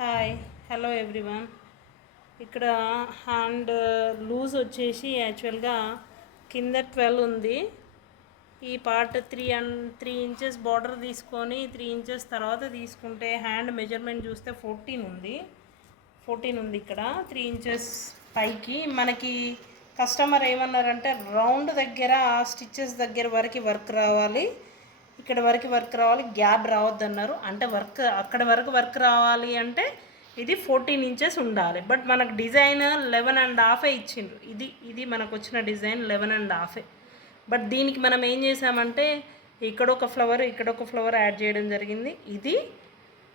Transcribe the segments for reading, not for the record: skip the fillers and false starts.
Hi hello everyone. ఇక్కడ hand loose వచ్చేసి యాక్చువల్గా కింద 12 ఉంది. ఈ పార్ట్ 3 ఇంచెస్ బార్డర్ తీసుకొని 3 ఇంచెస్ తర్వాత తీసుకుంటే హ్యాండ్ మెజర్మెంట్ చూస్తే 14 ఉంది. ఇక్కడ 3 ఇంచెస్ పైకి మనకి కస్టమర్ ఏమన్నారంటే రౌండ్ దగ్గర స్టిచ్చెస్ దగ్గర వరకు వర్క్ రావాలి, ఇక్కడ వరకు వర్క్ రావాలి, గ్యాప్ రావద్దు అన్నారు. అంటే అక్కడ వరకు వర్క్ రావాలి అంటే ఇది 14 ఇంచెస్ ఉండాలి. బట్ మనకు డిజైన్ 11.5 ఇచ్చిండ్రు. ఇది మనకు వచ్చిన డిజైన్ 11.5. బట్ దీనికి మనం ఏం చేసామంటే ఇక్కడ ఒక ఫ్లవర్ యాడ్ చేయడం జరిగింది. ఇది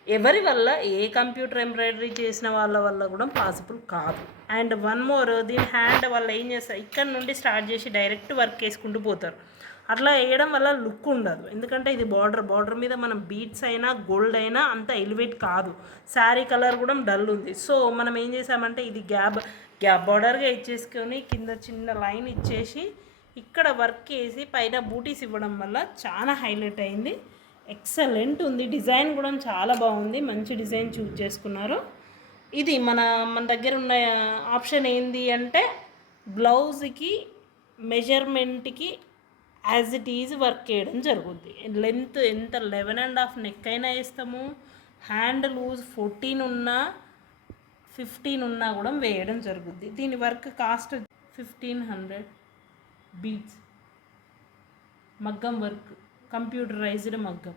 ఎవరి వల్ల, ఏ కంప్యూటర్ ఎంబ్రాయిడరీ చేసిన వాళ్ళ వల్ల కూడా పాసిబుల్ కాదు. అండ్ వన్ మోర్, దీని హ్యాండ్ వల్ల ఏం చేస్తారు, ఇక్కడ నుండి స్టార్ట్ చేసి డైరెక్ట్ వర్క్ వేసుకుంటూ పోతారు. అట్లా వేయడం వల్ల లుక్ ఉండదు. ఎందుకంటే ఇది బార్డర్ మీద మనం బీట్స్ అయినా గోల్డ్ అయినా అంత ఎలివేట్ కాదు. శారీ కలర్ కూడా డల్ ఉంది. సో మనం ఏం చేసామంటే ఇది గ్యాప్ బార్డర్గా ఇచ్చేసుకొని కింద చిన్న లైన్ ఇచ్చేసి ఇక్కడ వర్క్ వేసి పైన బూటీస్ ఇవ్వడం వల్ల చాలా హైలైట్ అయింది. ఎక్సలెంట్ ఉంది. డిజైన్ కూడా చాలా బాగుంది. మంచి డిజైన్ చూజ్ చేసుకున్నారు. ఇది మన దగ్గర ఉన్న ఆప్షన్ ఏంది అంటే బ్లౌజ్కి మెజర్మెంట్కి యాజ్ ఇట్ ఈజ్ వర్క్ చేయడం జరుగుద్ది. లెంత్ ఎంత 11.5 నెక్ అయినా వేస్తాము. హ్యాండ్ లూజ్ 14 ఉన్నా 15 ఉన్నా కూడా వేయడం జరుగుద్ది. దీని వర్క్ కాస్ట్ 1500. బీట్స్ మగ్గం వర్క్, కంప్యూటరైజ్డ్ మగ్గం.